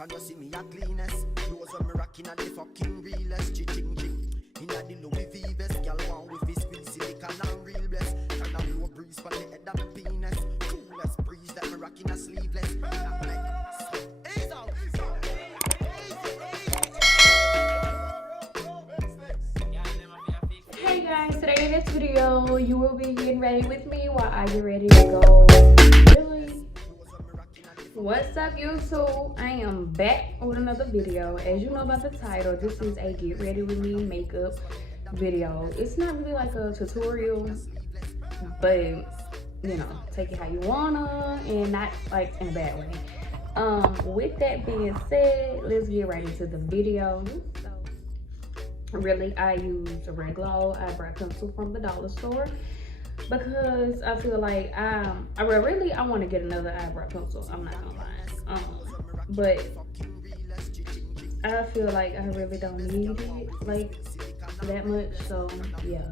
Can you see me a cleanest? Clothes when me rocking at the fucking realest. Ching ching. Inna the Louis V vest, girl want with his squeeze silicone and real bless. Can I blow breeze for the head of my penis? Coolest breeze that me rocking a sleeveless. Ease out. Hey guys, today in this video, you will be getting ready with me while I get ready to go. Really? What's up, YouTube? I am back with another video. As you know by the title, this is a get ready with me makeup video. It's not really like a tutorial, but you know, take it how you wanna and not like in a bad way. With that being said, let's get right into the video. Really, I use a regular old eyebrow pencil from the dollar store because I feel like I want to get another eyebrow pencil. I'm not gonna lie, but I feel like I really don't need it like that much. So yeah.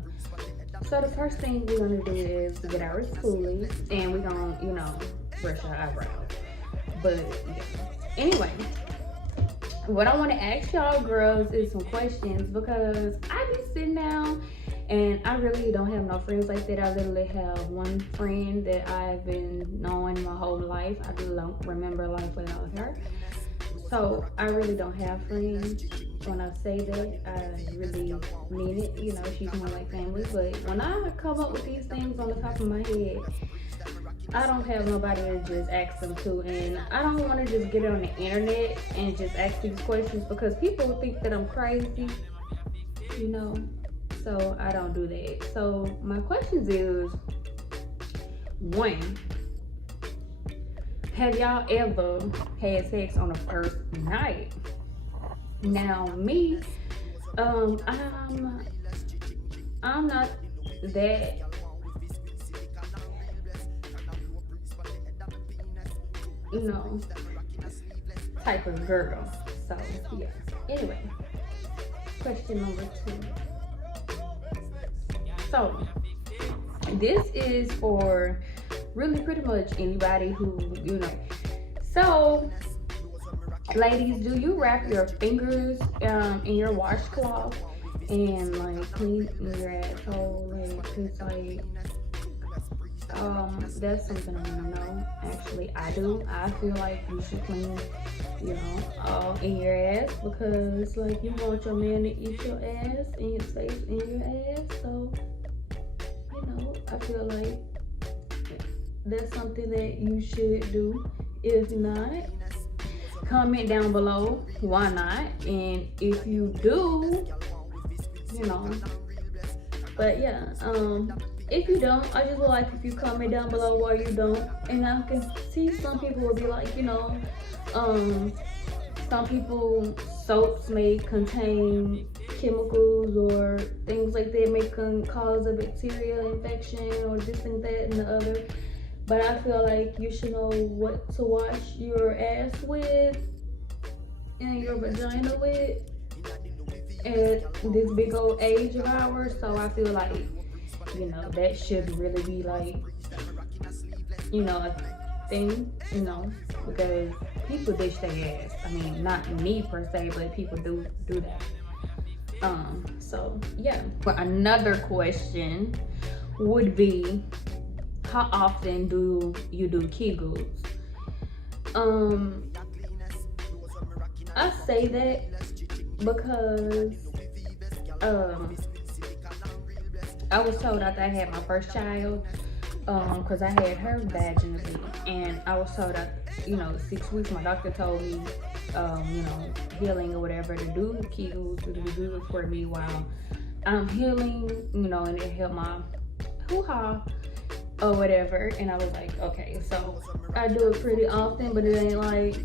So the first thing we're gonna do is get our spoolie and we're gonna, brush our eyebrows. But yeah. Anyway. What I want to ask y'all girls is some questions because I be sitting down and I really don't have no friends like that. I literally have one friend that I've been knowing my whole life. I don't remember life without her. So I really don't have friends. When I say that, I really mean it. She's more like family. But when I come up with these things on the top of my head, I don't have nobody to just ask them to, and I don't want to just get on the internet and just ask these questions because people think that I'm crazy, so I don't do that. So my questions is, one, have y'all ever had sex on the first night? Now me, I'm not that type of girl. So yeah. Anyway, question number 2. So this is for really pretty much anybody who, So ladies, do you wrap your fingers in your washcloth and like clean your asshole? That's something I want to know. Actually, I do. I feel like you should clean, in your ass because, like, you want your man to eat your ass and his face in your ass. So, I feel like that's something that you should do. If not, comment down below why not. And if you do, but yeah, if you don't, I just would like if you comment down below why you don't. And I can see some people will be like, some people soaps may contain chemicals or things like that may cause a bacterial infection or this and that and the other. But I feel like you should know what to wash your ass with and your vagina with at this big old age of ours. So I feel like that should really be like, a thing, because people dish their ass. I mean, not me per se, but people do that. So yeah. But another question would be, how often do you do Kegels? I say that because I was told after I had my first child, because I had her vaginally, and I was told that 6 weeks, my doctor told me, healing or whatever, to do Kegels, to do it for me while I'm healing, and it helped my hoo-ha or whatever. And I was like, okay, so I do it pretty often, but it ain't like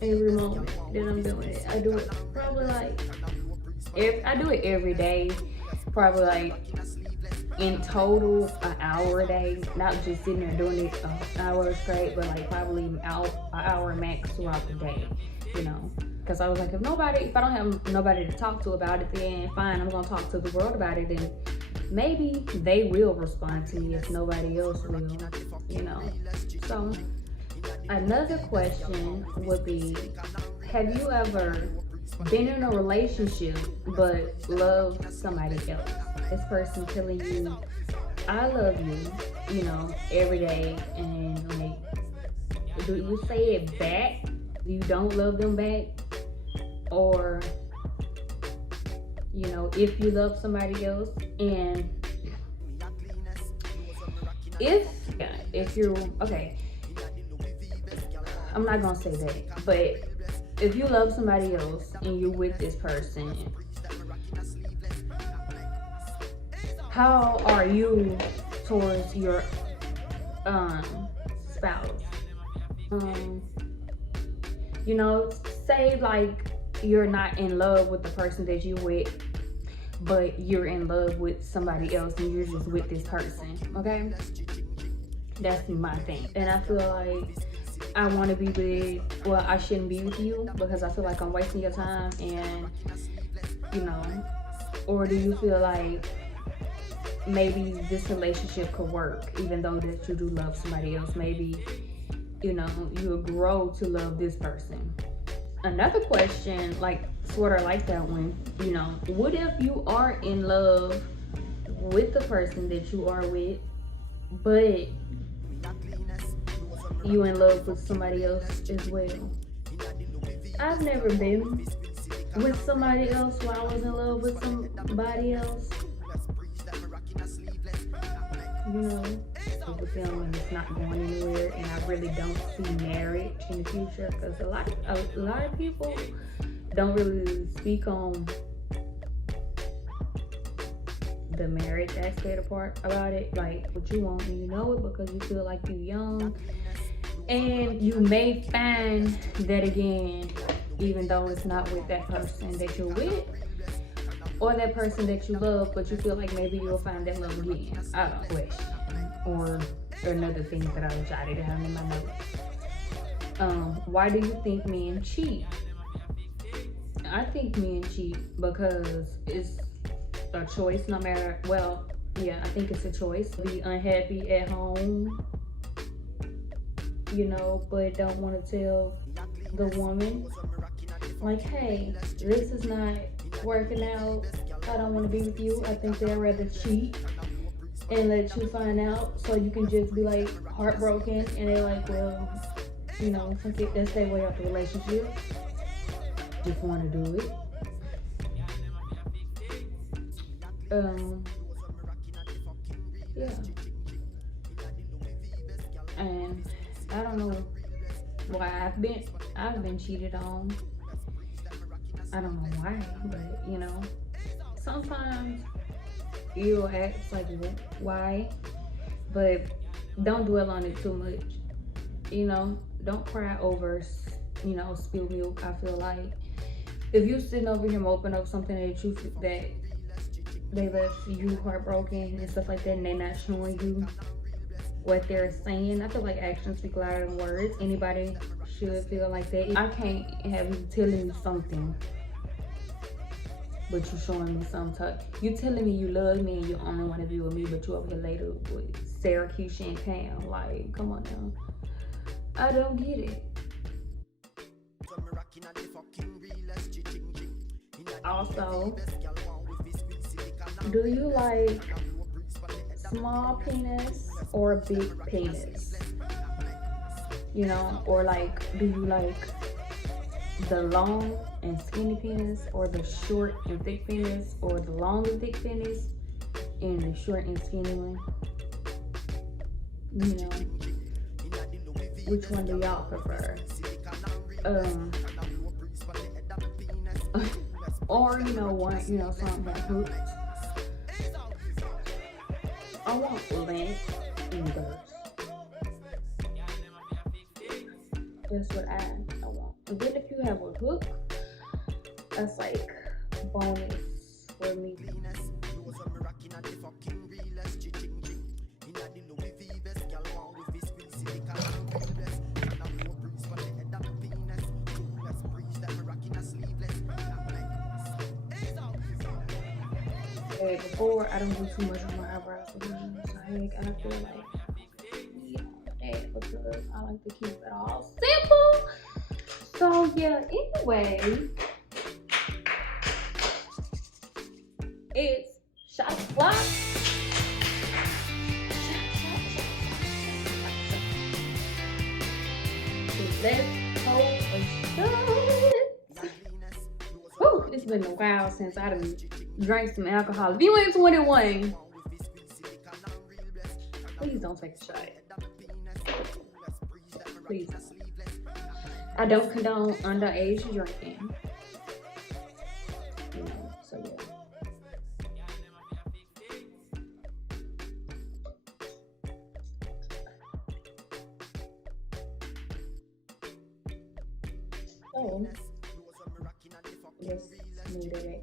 every moment that I'm doing it. I do it probably I do it every day, probably like in total an hour a day, not just sitting there doing it an hour straight, but like probably an hour max throughout the day, because I was like, if I don't have nobody to talk to about it, then fine, I'm gonna talk to the world about it, then maybe they will respond to me if nobody else will, So Another question would be, have you ever been in a relationship but loved somebody else? This person telling you, I love you, every day, and like, do you say it back? You don't love them back? Or, if you love somebody else, and if you're, okay, I'm not gonna say that, but if you love somebody else and you're with this person, how are you towards your spouse? Say like you're not in love with the person that you're with, but you're in love with somebody else and you're just with this person, okay? That's my thing. And I feel like I want to be I shouldn't be with you because I feel like I'm wasting your time, and, or do you feel like maybe this relationship could work even though that you do love somebody else? Maybe, you'll grow to love this person. Another question, like, sort of like that one, what if you are in love with the person that you are with, but you in love with somebody else as well? I've never been with somebody else while I was in love with somebody else. With them, and it's not going anywhere, and I really don't see marriage in the future, because a lot of people don't really speak on the marriage aspect part about it, like what you want, and you know it because you feel like you're young, and you may find that again, even though it's not with that person that you're with or that person that you love, but you feel like maybe you'll find that love again. I don't question. Or another thing that I jotted down in my notes. Why do you think men cheat? I think men cheat because it's a choice, no matter, I think it's a choice. Be unhappy at home, but don't want to tell the woman, like, hey, this is not working out, I don't want to be with you. I think they'd rather cheat and let you find out, so you can just be like heartbroken, and they're like, well, that's their way out the relationship. Just want to do it. Yeah. And I don't know why I've been cheated on. I don't know why, but sometimes you'll ask like why, but don't dwell on it too much. Don't cry over spilled milk. I feel like if you sitting over here moping up something that they left you heartbroken and stuff like that, and they not showing you what they're saying, I feel like actions speak louder than words. Anybody should feel like that. I can't have you telling me something, but you showing me some type. You telling me you love me and you only want to be with me, but you over here later with Sarah, Keisha, and Pam. Like, come on now. I don't get it. Also, do you like small penis or big penis? Or like, do you like the long and skinny penis, or the short and thick penis, or the long and thick penis and the short and skinny one? Which one do y'all prefer? Or something like hoops. I want length and girth. That's what I want. And then if you have a hook, that's like bonus for me. Before, I don't do too much on my eyebrows because I feel like that, but because I like to keep it all simple. So yeah, anyway, it's shot block. Let's hold a shot. Whew, it's been a while since I done drank some alcohol. If you ain't 21, please don't take a shot. Please don't. I don't condone underage drinking. You know, so yeah. So, let's move that.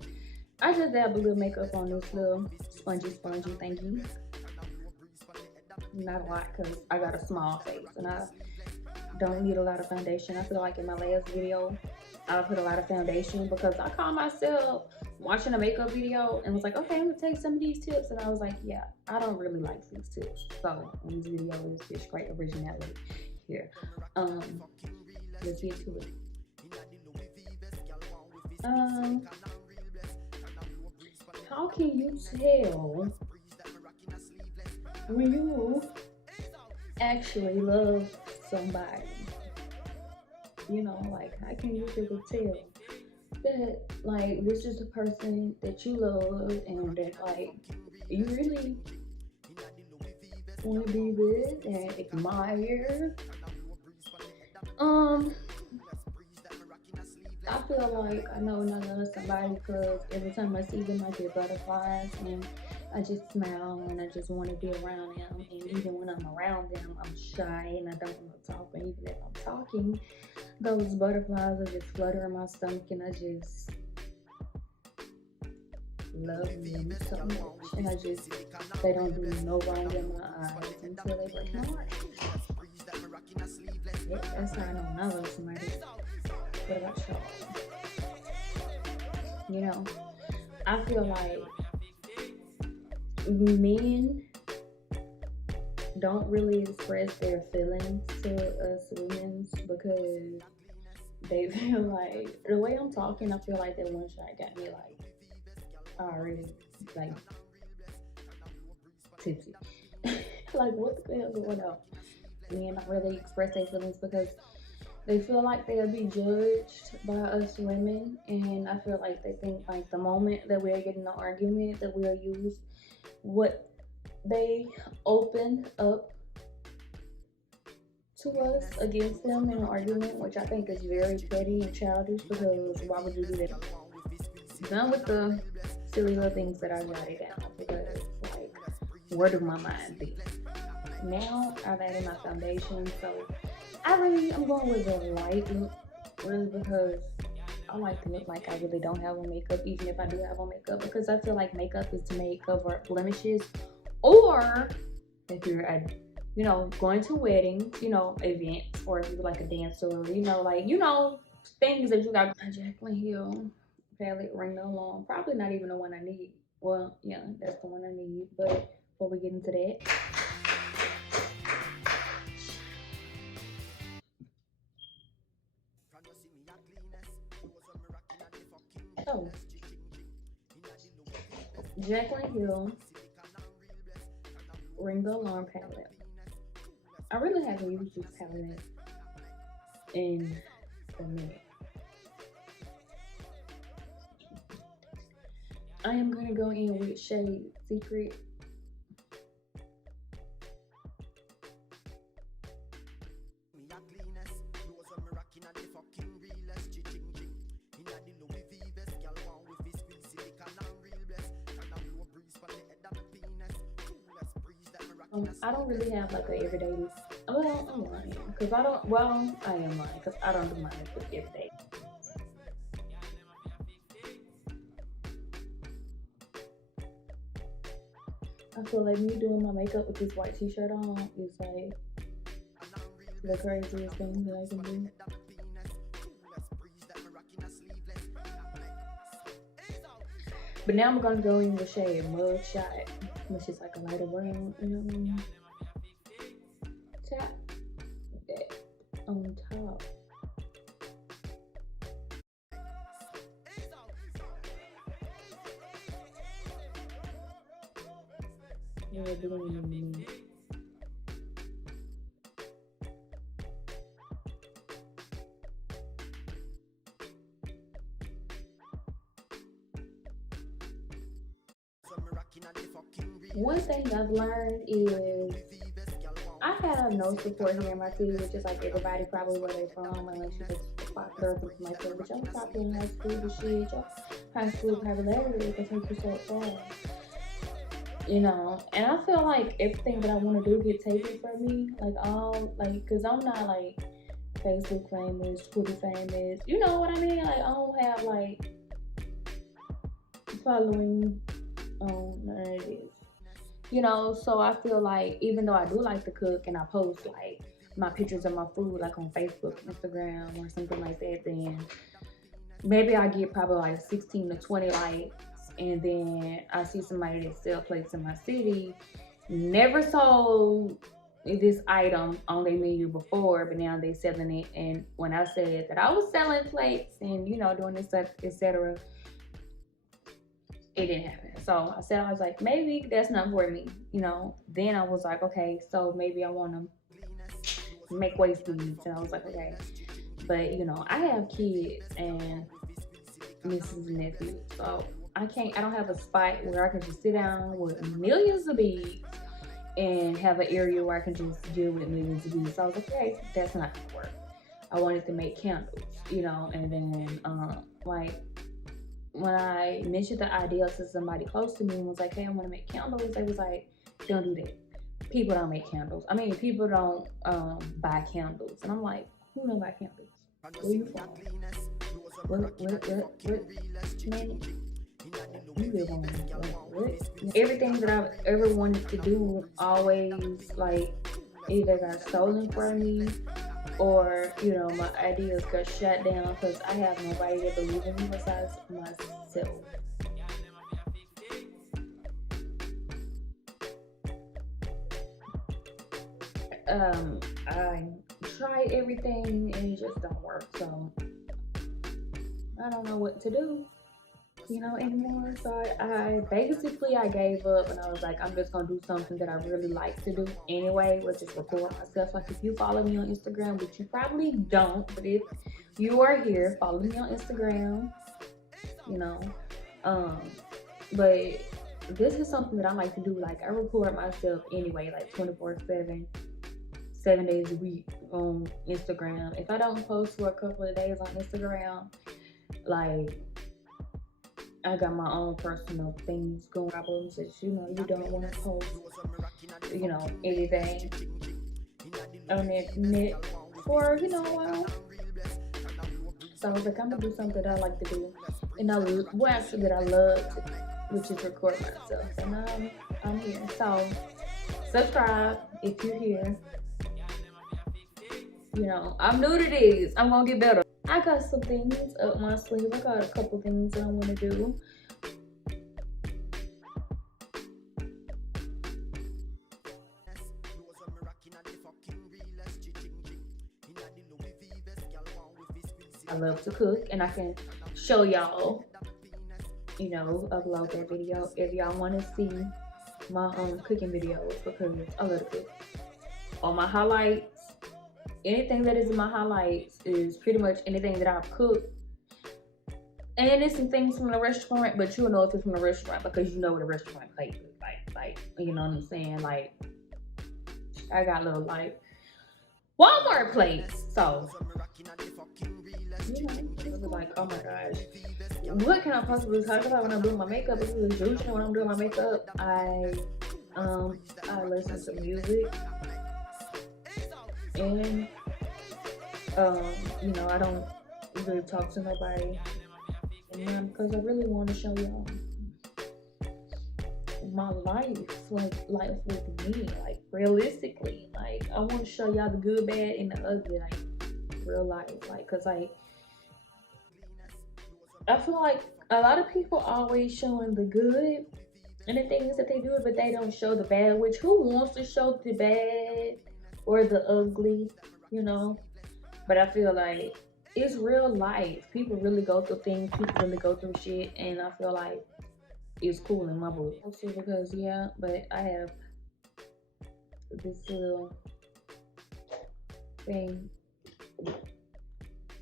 I just dab a little makeup on this little spongy thingy. Not a lot because I got a small face and I don't need a lot of foundation. I feel like in my last video, I put a lot of foundation because I caught myself watching a makeup video and was like, okay, I'm gonna take some of these tips. And I was like, yeah, I don't really like these tips. So in this video is just great originality here. Let's get to it. How can you tell when you actually love somebody? You know, like, how can you really tell that, like, this is the person that you love and that, like, you really want to be with and admire? I feel like I know when I love somebody because every time I see them, I get butterflies and I just smile and I just want to be around them. And even when I'm around them, I'm shy and I don't want to talk. And even if I'm talking, those butterflies are just fluttering my stomach and I just love them so much. And they don't do no wrong in my eyes until they break my heart. Yeah, that's how I know when I love somebody. What about y'all? You know, I feel like men don't really express their feelings to us women because they feel like, the way I'm talking, I feel like that one shot got me like already like tipsy. Like, what the hell going on? Men don't really express their feelings because they feel like they'll be judged by us women, and I feel like they think like the moment that we're getting an argument that we'll use what they opened up to us against them in an argument, which I think is very petty and childish because why would you do that? Done with the silly little things that I jotted down because, like, where do my mind be? Now I've added my foundation, so I'm going with a light look, really, because I like to look like I really don't have on makeup, even if I do have on makeup, because I feel like makeup is to make cover up blemishes, or if you're at, you know, going to weddings, you know, events, or if you're like a dancer, you know, like, you know, things that you got. Jacqueline Hill palette, Ring No Alarm, probably not even the one I need. Well, yeah, that's the one I need, but before we get into that, so, Jacqueline Hill Ring the Alarm palette. I really haven't used this palette in a minute. I am gonna go in with shade Secret. I don't really have like a everyday. Well, I'm lying because I don't. Well, I am lying because I don't do my makeup every day. I feel like me doing my makeup with this white t-shirt on is like the craziest thing that I can do. But now I'm gonna go in the shade Mugshot, which is like a lighter brown. Tap. we're doing in a minute. One thing I've learned is I have no support here in my city, which is like everybody probably where they from, unless you just pop girls and like that. But y'all stop in high school and shit. Y'all high school popularity can take you so far. You know, and I feel like everything that I want to do get taken from me. Like all like, cause I'm not like Facebook famous, Twitter famous. You know what I mean? Like I don't have like following on none of this. You know, so I feel like even though I do like to cook and I post like my pictures of my food like on Facebook, Instagram, or something like that, then maybe I get probably like 16 to 20 likes, and then I see somebody that sell plates in my city, never sold this item on their menu before, but now they selling it. And when I said that I was selling plates and you know doing this stuff, etc., it didn't happen. So I said, I was like, maybe that's not for me, you know. Then I was like, okay, so maybe I want to make waist beads, and I was like, okay, but you know, I have kids and nieces and nephews, so I don't have a spot where I can just sit down with millions of beads and have an area where I can just deal with millions of beads. So I was like, okay, that's not gonna work. I wanted to make candles, you know, and then like when I mentioned the idea to somebody close to me and was like, hey, I want to make candles, they was like, don't do that. People don't make candles. I mean, people don't buy candles. And I'm like, who don't buy candles? Where you from? What, man? You live on what? Everything that I've ever wanted to do always like either got stolen from me, or you know my ideas got shut down because I have nobody that believes in me besides myself. I tried everything and it just don't work, so I don't know what to do, you know, anymore. So I basically I gave up and I was like, I'm just gonna do something that I really like to do anyway, which is record myself. Like if you follow me on Instagram, which you probably don't, but if you are here, follow me on Instagram, you know. But this is something that I like to do. Like I record myself anyway, like 24/7, 7 days a week on Instagram. If I don't post for a couple of days on Instagram, like I got my own personal things going, problems that you know you don't want to post, you know, anything on the net for you know a while. So I was like, I'm gonna do something that I like to do, and actually that I love to do, which is record myself. And I'm here. So subscribe if you're here. You know, I'm new to this. I'm gonna get better. I got some things up my sleeve. I got a couple things that I want to do. I love to cook, and I can show y'all, you know, upload that video if y'all want to see my cooking videos, because I love to cook. On my highlights, anything that is in my highlights is pretty much anything that I've cooked. And it's some things from the restaurant, but you'll know if it's from the restaurant because you know what a restaurant plate looks like, you know what I'm saying? Like, I got little like Walmart plates, so you know, it was like, oh my gosh, what can I possibly talk about when I'm doing my makeup? This is usually when I'm doing my makeup, I listen to music, and you know, I don't really talk to nobody, because I really want to show y'all my life, like life with me, like realistically, like I want to show y'all the good, bad, and the ugly, like real life, like, cause like I feel like a lot of people always showing the good and the things that they do, but they don't show the bad. Which who wants to show the bad or the ugly, you know? But I feel like it's real life. People really go through things. People really go through shit, and I feel like it's cool in my book. Also because but I have this little thing.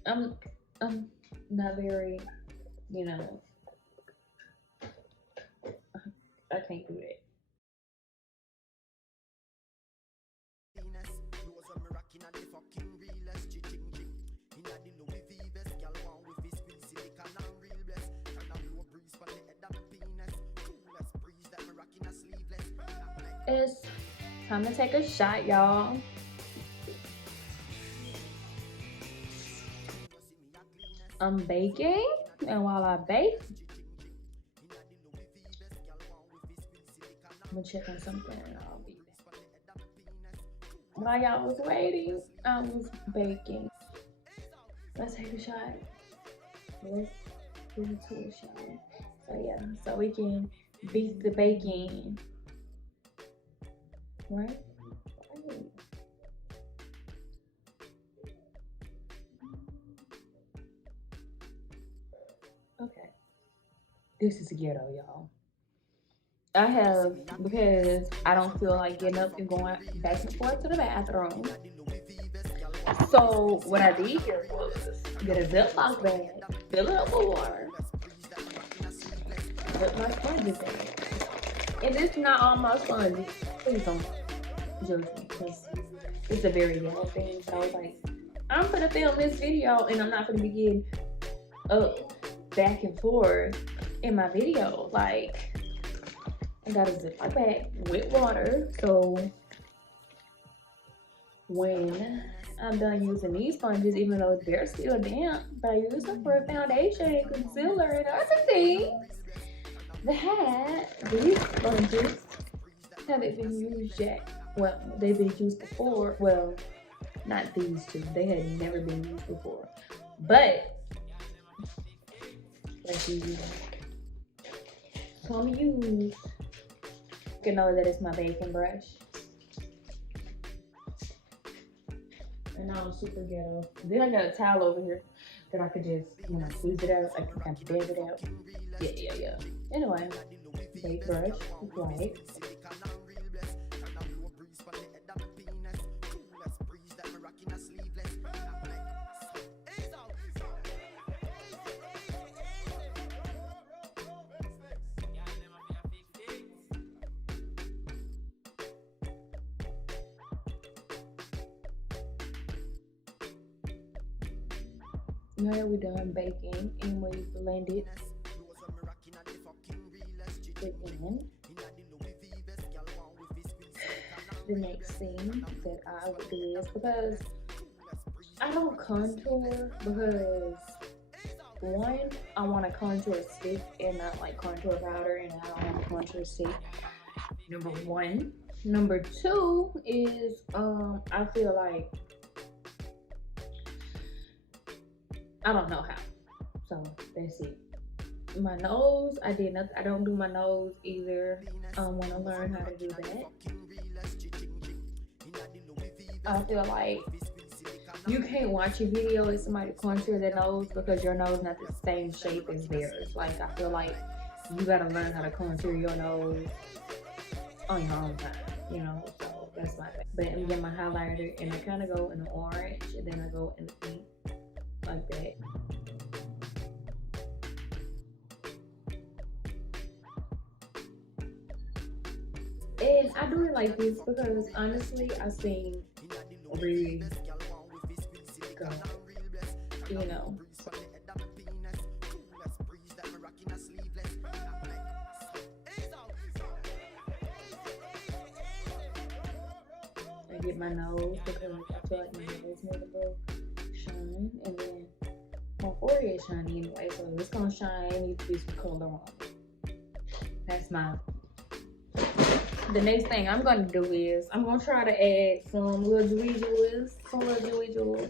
I'm I'm not very, you know, I can't do that. Venus. Those when me rocking at the fucking realest. Ching ching. Inna the Louis V vest. Girl want with his squeeze silicon and real bless. And a blow breeze from the head of my penis. Coolest breeze that me rocking a sleeveless. It's time to take a shot, y'all. I'm baking, and while I bake, I'm gonna check on something and I'll be back. While y'all was waiting, I was baking. Let's take a shot. Let's get into a shot. So yeah, so we can beat the baking. Right? Okay. This is ghetto, y'all. I have, because I don't feel like getting up and going back and forth to the bathroom. So what I did here was get a Ziploc bag, fill it up with water, put my sponges in it. And this is not all my sponges. Please don't judge me, because it's a very yellow thing. But I was like, I'm gonna film this video and I'm not gonna be getting up back and forth in my video. Like, I got a Ziploc bag with water, so when I'm done using these sponges, even though they're still damp, but I use them for a foundation, concealer, and other things, that these sponges haven't been used yet. Well, they've been used before. Well, not these two. They had never been used before. But let's use some use. You can know that it's my baking brush. And now I'm super ghetto. Then I got a towel over here that I could just, squeeze it out. I can kind of dab it out. Yeah. Anyway, bake brush, white. Now that we're done baking and we blend it in, the next thing that I would do is, because I don't contour, because one, I want a contour stick and not like contour powder, and I don't have a contour stick. Number one. Number two is I feel like I don't know how. So that's it. My nose, I did nothing. I don't do my nose either. I want to learn how to do that. I feel like you can't watch a video with somebody contour their nose because your nose not the same shape as theirs. Like, I feel like you gotta learn how to contour your nose on your own time, so that's my thing. But I'm getting my highlighter and I kind of go in the orange and then I go in the pink like that. And I do it like this because honestly, I've seen really go, I get my nose because I feel like my nose needs a little shine, and then my forehead shiny anyway, so if it's gonna shine, it needs to be some color on it. That's my. The next thing I'm gonna do is I'm gonna try to add some little dewy jewels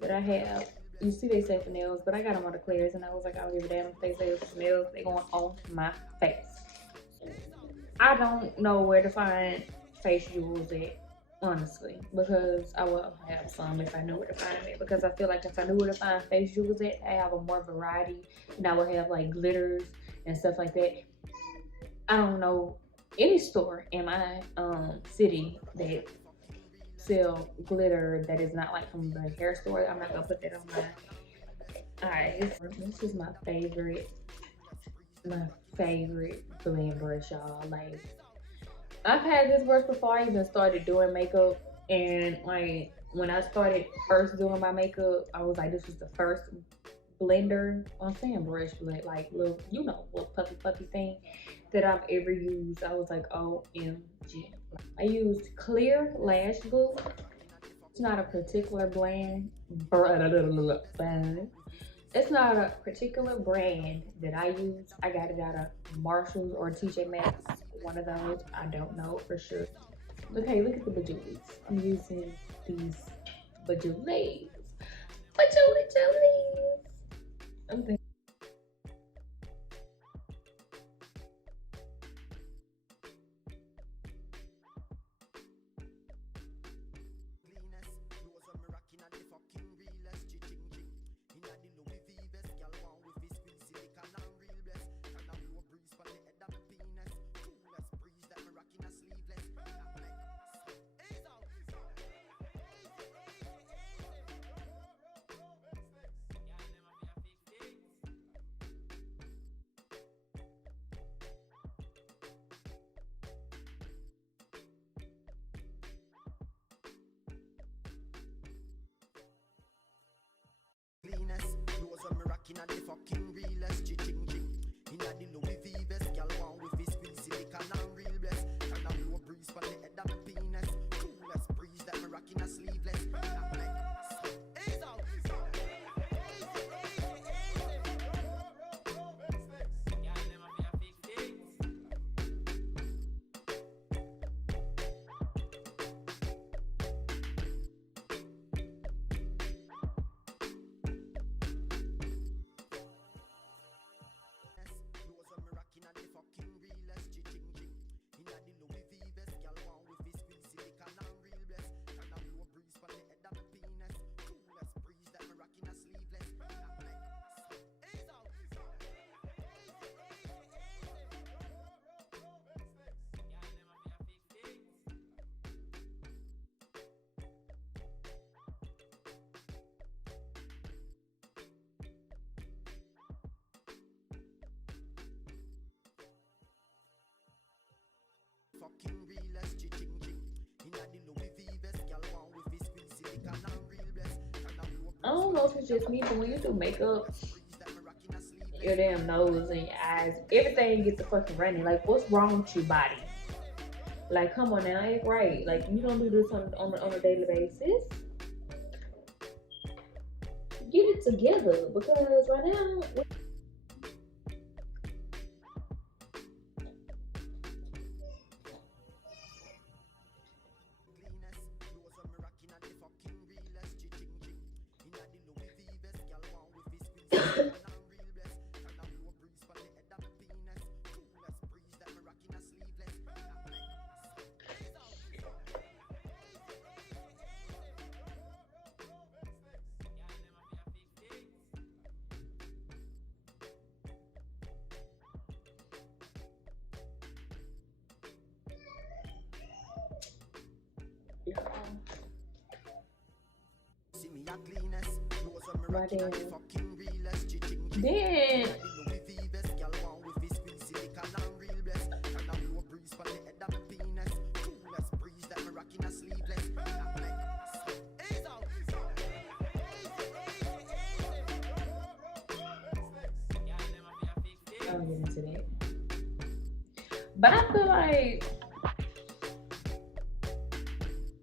that I have. You see, they say for nails, but I got them on the clears, and I was like, I don't give a damn if they say for nails. They going on my face. I don't know where to find face jewels at, honestly, because I will have some if I knew where to find it. Because I feel like if I knew where to find face jewels at, I have a more variety, and I would have like glitters and stuff like that. I don't know any store in my city that sell glitter that is not like from the hair store. I'm not gonna put that on my eyes. This is my favorite blend brush, y'all. Like I've had this brush before I even started doing makeup, and like when I started first doing my makeup, I was like, this was the first blender on sand brush, but like little, little puffy thing that I've ever used. I was like, OMG. I used clear lash glue. It's not a particular brand. It's not a particular brand that I use. I got it out of Marshalls or TJ Maxx. One of those. I don't know for sure. Okay, look at the bajulis. I'm using these bajulis. Bajulis. I'm thinking. Cleanest, those are me rocking at the fucking realest, ching. Inna the Louis V vest, girl want with his squeeze silicone and real bless. Can I blow breeze for the head of me penis? Coolest breeze that me rocking a sleeveless. Ease out. Fucking realest, ching. Inna the Louis V vest, girl want with his squeeze silicone and real bless. I don't know if it's just me, but when you do makeup, your damn nose and your eyes, everything gets a fucking running. Like, what's wrong with your body? Like, come on now, ain't right. Like, you don't do this on a daily basis. Get it together, because right now. Right there. Then I'll get into that. But I feel like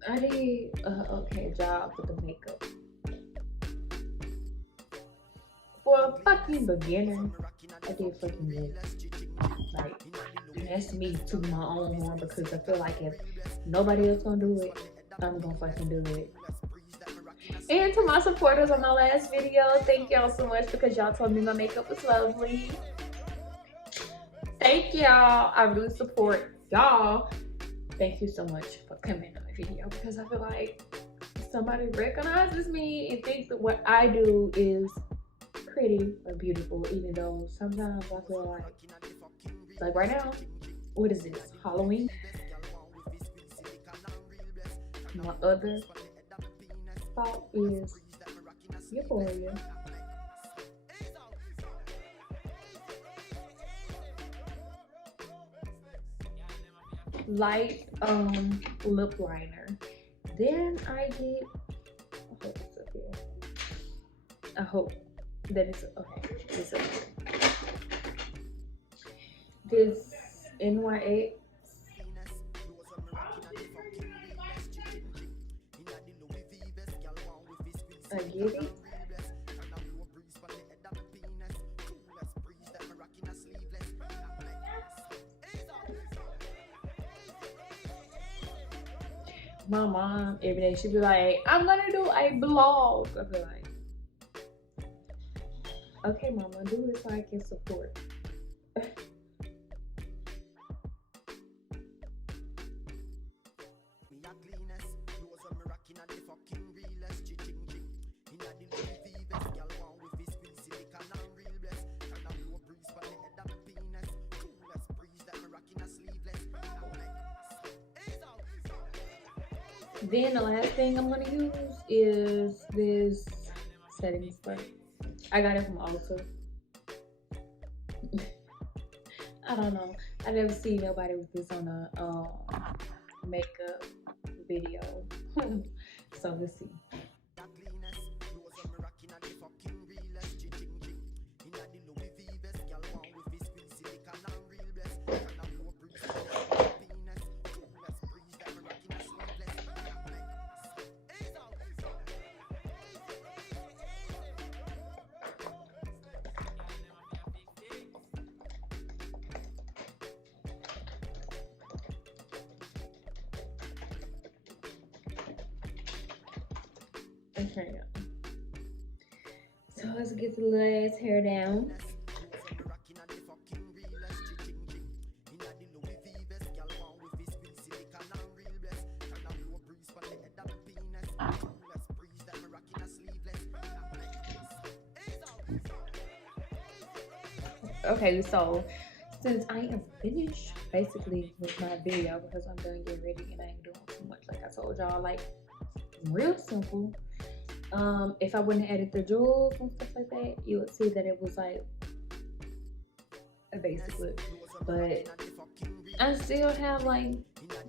I did an okay job with the makeup. For a fucking beginner, I did fucking good. Like, that's me to my own horn, because I feel like if nobody else gonna do it, I'm gonna fucking do it. And to my supporters on my last video, thank y'all so much, because y'all told me my makeup was lovely. Thank y'all. I really support y'all. Thank you so much for coming on my video, because I feel like somebody recognizes me and thinks that what I do is pretty or beautiful, even though sometimes I feel like right now, What is this? Halloween? My other thought is Euphoria. Light lip liner. Then I get, I hope it's up here. I hope that it's okay. It's up here. This NYX, I get it. My mom every day she be like, I'm gonna do a blog. I be like, okay, mama, do it so I can support. Then the last thing I'm gonna use is this setting spray. I got it from Ulta. I don't know. I never see nobody with this on a makeup video. So let's see. Okay, so let's get the last hair down. Okay, so since I am finished basically with my video because I'm done getting ready and I ain't doing too much, like I told y'all, like real simple. If I wouldn't have added the jewels and stuff like that, you would see that it was like a basic look. But I still have like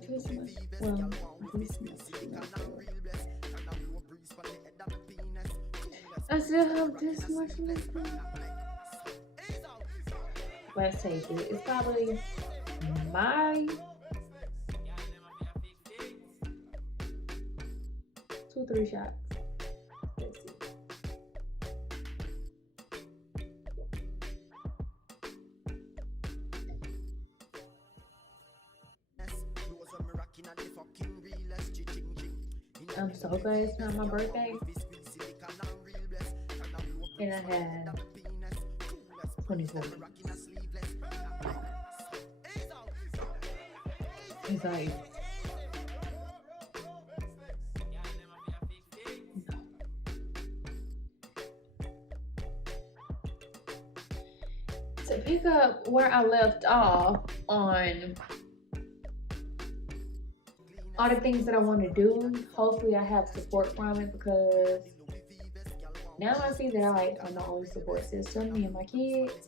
this much, well, this much. I still have this much liquid. Let's take it. It's probably my 2-3 shots. Let's see. I'm so glad it's not my birthday. And I have 24 minutes. It's like, no. To pick up where I left off on all the things that I want to do, hopefully I have support from it, because now I see that I like I'm the only support system, me and my kids.